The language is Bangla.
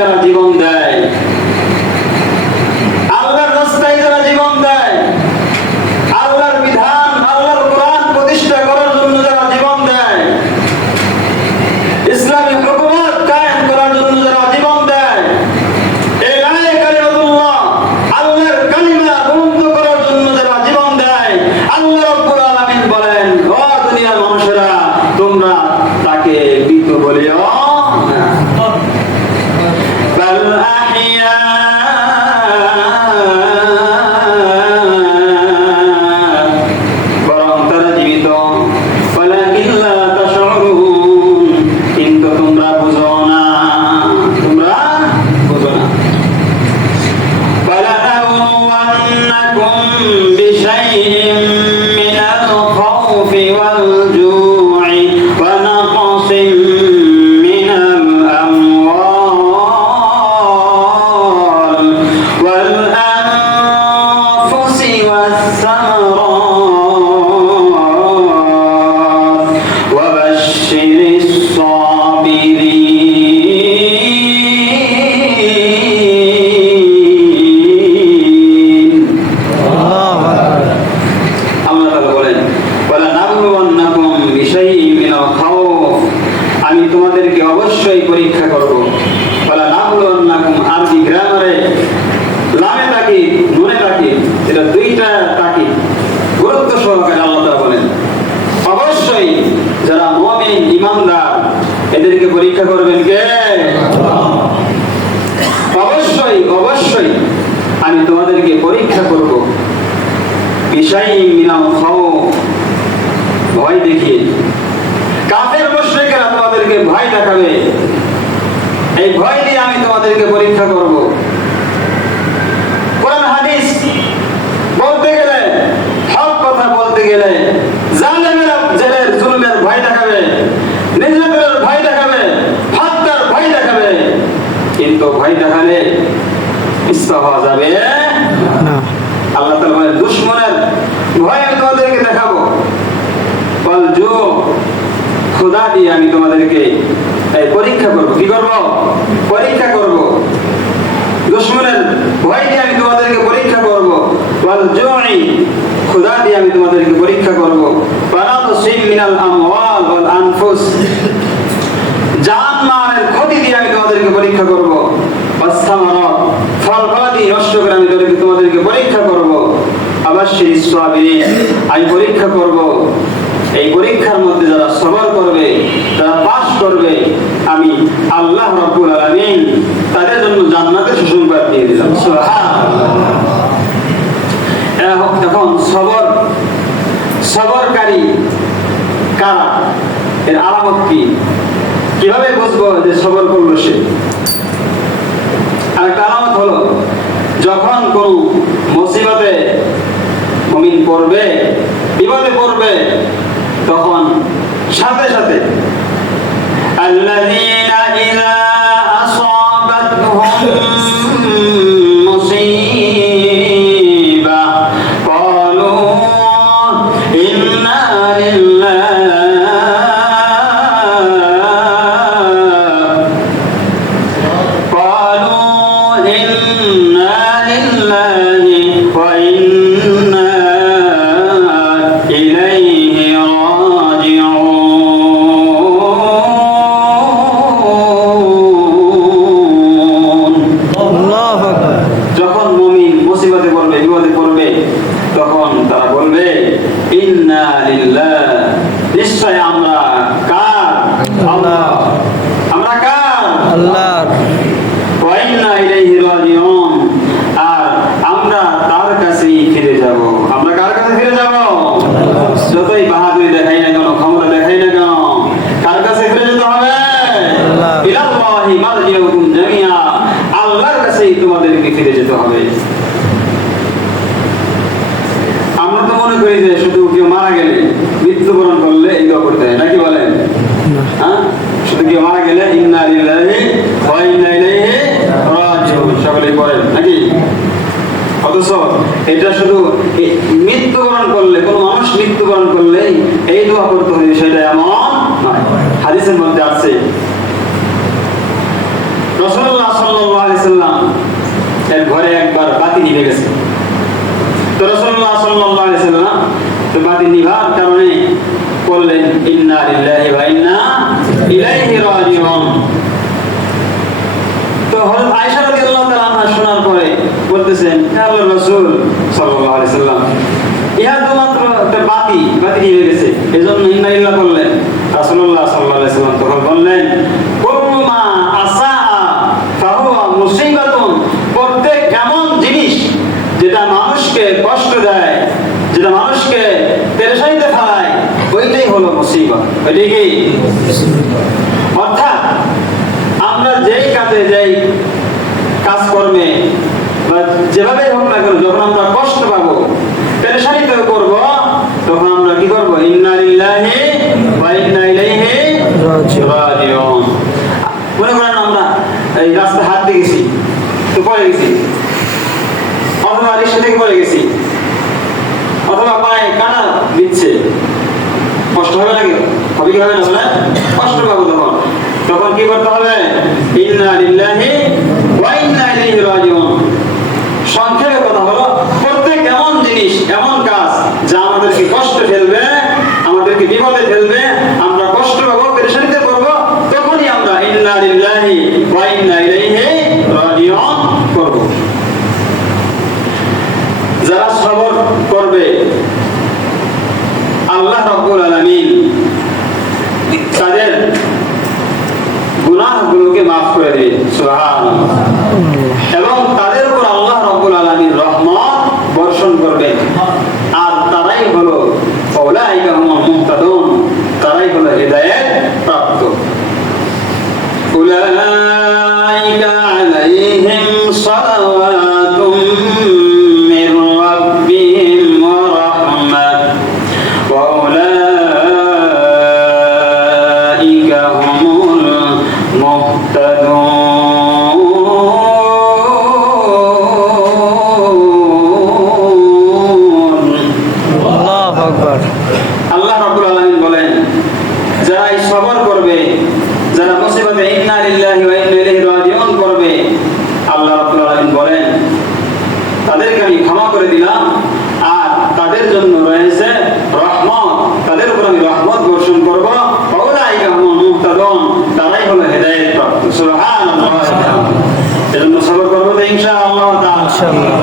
সাবিলিল্লাহ আল্লাহর রাস্তায় যারা জীবন দেয় ভয় দেখিয়ে। কাফের তোমাদেরকে ভয় দেখাবে। এই ভয় দিয়ে আমি তোমাদেরকে পরীক্ষা করব। কোরআন, হাদিস বলতে গেলে হক কথা বলতে গেলে জালেমেরা জেলের জুলুমের ভয় দেখাবে, নির্যাতনের ভয় দেখাবে, হত্যার ভয় দেখাবে। কিন্তু ভয় দেখালে ইস্তা হওয়া যাবে না আল্লাহ তাআলা বলেন দুশমনের ভয় আমি তোমাদেরকে দেখাবো। বল, জো, খোদা দিয়ে আমি তোমাদেরকে পরীক্ষা করব। কি করব? পরীক্ষা করব। দুশমনের ভয় দিয়ে আমি তোমাদেরকে পরীক্ষা করব। বল জোই খোদা দিয়ে আমি তোমাদেরকে পরীক্ষা করব। বানাত সিম মিনাল আমওয়াল ওয়াল আনফুস। জান ক্ষতি দিয়ে আমি তোমাদেরকে পরীক্ষা করব। অস্থামানত ফল ফলাদি নষ্ট করে আমি তোমাদেরকে পরীক্ষা করব। অবশ্যই সাবিরিন আমি পরীক্ষা করব। এই পরীক্ষার মধ্যে যারা সবর করবে, যারা পাস করবে, আমি আল্লাহ রাব্বুল আলামিন তাদের জন্য জান্নাতের সুসংবাদ দিয়ে দিলাম। এখন সবর সবরকারী কারা? এর আলামত কি? কীভাবে বুঝব যে সবর করল সে? আর আলামত হলো, যখন কোন মুসিবতে মমিন পড়বে বিপদে পড়বে তখন সাথে সাথে আল্লাহ কার আল্লাহ ওয়া ইন্না ইলাইহি রাজিউন। আর আমরা তার কাছেই ফিরে যাব। আমরা কার কাছে ফিরে যাব? যতই বাহাদুরি দেখাই না কেন ক্ষমতা দেখাই না কেন কার কাছে ফিরে যেতে হবে? আল্লাহ। ইলাল্লাহি মারজিউকুম আল্লাহর কাছেই তোমাদেরকে ফিরে যেতে হবে। আমরা তো মনে করি যে শুধু কেউ মারা গেলে মৃত্যুবরণ করলে এই করতে হয় নাকি বলেন? হ্যাঁ? কেউ মারা গেলে ইন্না এটা শুধু মৃত্যুবরণ করলে, কোনো মানুষ মৃত্যুবরণ করলে এই দোয়া করতে হবে সেটা এমন নয়। হাদিসের মধ্যে আছে রসুল্লাহ সাল্লাম এর ঘরে একবার বাতি নিভে গেছে। তো রসুল্লাহ সাল্লাল্লাহু আলাইহি সাল্লাম তো বাতি নিভার কারণে বললেন, ইন্না লিল্লাহি ওয়া ইন্না ইলাইহি রাজিউন। তো আয়েশা রাদিয়াল্লাহু তাআলা শোনার পরে বলতেছেন, হে আল্লাহর রাসূল সাল্লাল্লাহু আলাইহি সাল্লাম, ইহা তো মাত্র বাতি বাতি গেছে। এজন্য ইন্না লিল্লাহ বললেন, রাসূলুল্লাহ সাল্লাল্লাহু আলাইহি সাল্লাম তখন বললেন প্রত্যেক এমন জিনিস যেটা মানুষকে কষ্ট দেয়, যেটা মানুষকে ওইটাই হলো মুসিবত। ওইটাই কি? অর্থাৎ আমরা যেই কাজে, যাই কাজকর্মে বা যেভাবে হোক না কেন, যখন আমরা কষ্ট পাবো পেরেশানিতে করব তখন আমরা কি করব ইন্না লিল্লাহি ওয়া ইন্না ইলাইহি রাজিউন। রাজিউন মনে করেন আমরা এই রাস্তায় হাত দিয়ে গেছি তো পড়ে গেছি অথবা রিক্সা থেকে পড়ে গেছি অথবা পায়ে কাটা দিচ্ছে কষ্ট হবে নাকি হবে হবে না বলে কষ্ট পাবো তখন তখন কি করতে হবে? সংক্ষেপে কথা হলো, প্রত্যেক এমন জিনিস, এমন কাজ যা আমাদেরকে কষ্ট ফেলবে, আমাদেরকে বিপদে ফেলবে, আমরা কষ্ট পাবো পেরেশানিতে পড়ব তখনই আমরা ইন্না লিল্লাহি ওয়া ইন্না ইলাইহি রাজিউন করব। যারা সবর করবে আল্লাহ রব্বুল আলামিন তাদের গুনাহগুলোকে মাফ করে দেবে সুবহানাল্লাহ এবং তাদের উপর আল্লাহ রব্বুল আলমীর রহমত বর্ষণ করবেন। আর তারাই হলো তারাই হলো হৃদায়ত প্রাপ্ত। উলা যারা এই সবর করবে, যারা মুসিবতে ইন্না লিল্লাহি ওয়া করবে, আল্লাহ বলেন, তাদেরকে আমি ক্ষমা করে দিলাম, আর তাদের জন্য রয়েছে রহমত। তাদের উপর আমি রহমত বর্ষণ করব। তারাই হলো হেদায়েত সবর